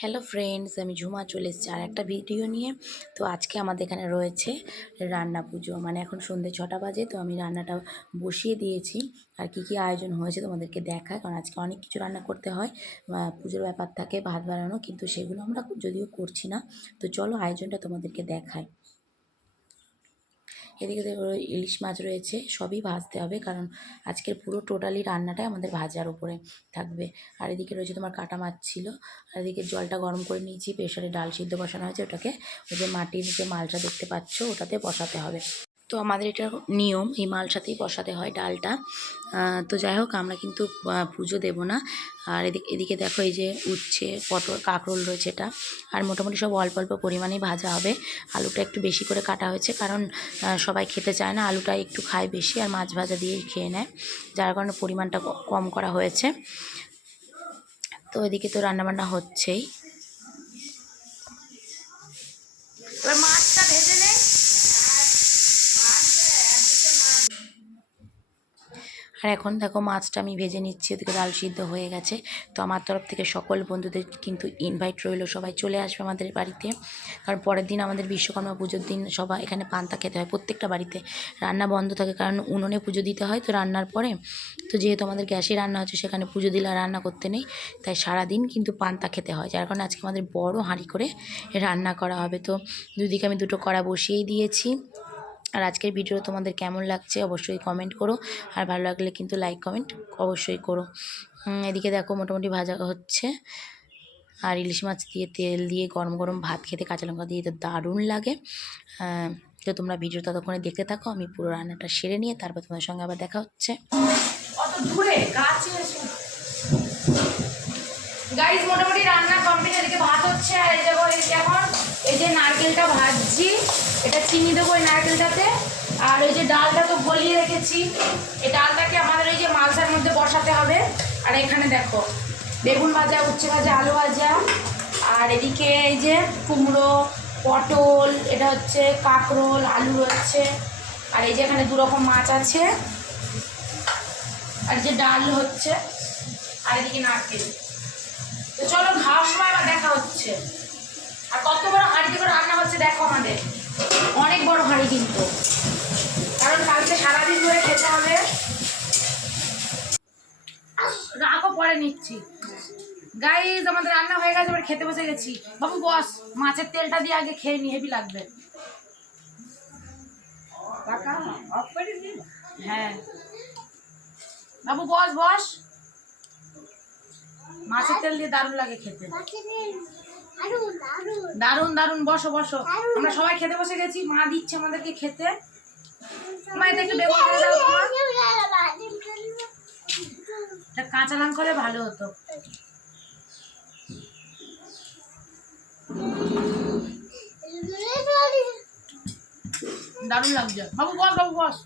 Hello friends, আমি ঝুমা চলে এসেছি আর একটা ভিডিও নিয়ে। তো আজকে আমাদের এখানে রয়েছে রান্না পুজো, মানে এখন সন্ধ্যে 6টা বাজে। তো আমি রান্নাটা বসিয়ে দিয়েছি। আর কি কি আয়োজন হয়েছে তোমাদেরকে দেখায়, কারণ আজকে অনেক কিছু রান্না করতে হয়। পুজোর ব্যাপার থাকে, ভাত বানানো, কিন্তু সেগুলো আমরা যদিও করছি না। তো চলো আয়োজনটা তোমাদেরকে দেখায়। এদিকে দেখো ইলিশ মাছ রয়েছে, সবই ভাজতে হবে, কারণ আজকের পুরো টোটালি রান্নাটাই আমাদের ভাজার উপরে থাকবে। আর এদিকে রয়েছে তোমার কাটা মাছ ছিল। আর এদিকে জলটা গরম করে নিয়েছি, প্রেশারে ডাল সিদ্ধ বসানো হয়েছে, ওটাকে ওই যে মাটির যে মালটা দেখতে পাচ্ছ ওটাতে বসাতে হবে। তো আমাদের এটা নিয়ম, এই মালসাতেই বসাতে হয় ডালটা। তো যাই হোক, আমরা কিন্তু পুজো দেব না। আর এদিকে দেখো এই যে উচ্ছে, পটল, কাঁকরোল রয়েছে এটা। আর মোটামুটি সব অল্প অল্প পরিমাণেই ভাজা হবে। আলুটা একটু বেশি করে কাটা হয়েছে, কারণ সবাই খেতে চায় না, আলুটা একটু খায় বেশি, আর মাছ ভাজা দিয়েই খেয়ে নেয়, যার কারণে পরিমাণটা কম করা হয়েছে। তো এদিকে তো রান্নাবান্না হচ্ছেই। এবার মাছটা ভেজে নেই। আর এখন দেখো মাছটা আমি ভেজে নিচ্ছি, ওদিকে ডাল সিদ্ধ হয়ে গেছে। তো আমার তরফ থেকে সকল বন্ধুদের কিন্তু ইনভাইট রইল, সবাই চলে আসবে আমাদের বাড়িতে। কারণ পরের দিন আমাদের বিশ্বকর্মা পুজোর দিন সবাই এখানে পান্তা খেতে হয়, প্রত্যেকটা বাড়িতে। রান্না বন্ধ থাকে, কারণ উনুনে পুজো দিতে হয় তো রান্নার পরে। তো যেহেতু আমাদের গ্যাসে রান্না হচ্ছে, সেখানে পুজো দিলে রান্না করতে নেই, তাই সারাদিন কিন্তু পান্তা খেতে হয়, যার কারণে আজকে আমাদের বড় হাঁড়ি করে রান্না করা হবে। তো দুদিকে আমি দুটো কড়া বসিয়েই দিয়েছি। আর আজকের ভিডিও তোমাদের কেমন লাগছে অবশ্যই কমেন্ট করো, আর ভালো লাগলে কিন্তু লাইক কমেন্ট অবশ্যই করো। এদিকে দেখো মোটামুটি ভাজা হচ্ছে। আর ইলিশ মাছ দিয়ে তেল দিয়ে গরম গরম ভাত খেতে কাঁচা লঙ্কা দিয়ে তো দারুণ লাগে। তো তোমরা ভিডিও ততক্ষণে দেখতে থাকো, আমি পুরো রান্নাটা সেরে নিয়ে তারপর তোমাদের সঙ্গে আবার দেখা হচ্ছে। গাইস মোটামুটি রান্না কমপ্লিট। এদিকে ভাত হচ্ছে, আর এই দেখো এখন এই যে নারকেলটা ভাজছি, এটা চিনি দেবো এই নারকেলটাতে। আর ওই যে ডালটা তো গলিয়ে রেখেছি, এই ডালটাকে আমাদের ওই যে মালসার মধ্যে বসাতে হবে। আর এখানে দেখো বেগুন ভাজা, উচ্ছে ভাজা, আলু ভাজা, আর এদিকে এই যে কুমড়ো, পটল, এটা হচ্ছে কাঁকরোল, আলু হচ্ছে, আর এই যে এখানে দু রকম মাছ আছে, আর যে ডাল হচ্ছে, আর এদিকে নারকেল। তো চলো খাওয়ার সময় আবার দেখা হচ্ছে। আর কত বড় হাঁড়িতে করে রান্না হচ্ছে দেখো, আমাদের অনেক বড় হাঁড়ি কিন্তু, কারণ কালকে সারাদিন ধরে খেতে হবে। রাগও পরে নিচ্ছি। গাইজ আমাদের রান্না হয়ে গেছে, এবার খেতে বসে গেছি। বাবু বস, মাছের তেলটা দিয়ে আগে খেয়ে নি, হেভি লাগবে। হ্যাঁ বাবু বস বস, মাছের তেল দিয়ে দারুণ লাগে খেতে, দারুণ দারুণ। বসো বসো, আমরা সবাই খেতে বসে গেছি, মা দিচ্ছে আমাদেরকে খেতে। মা এটা একটু বেগুন ফেলে দাও তোমার, এটা কাঁচা লঙ্কা হলে ভালো হতো। দারুণ লাগছে। বাবু বস, বাবু বস।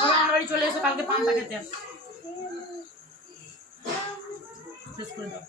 সবাই আমার বাড়ি চলে এসো কালকে পান্তা খেতে। শেষ করে দাও।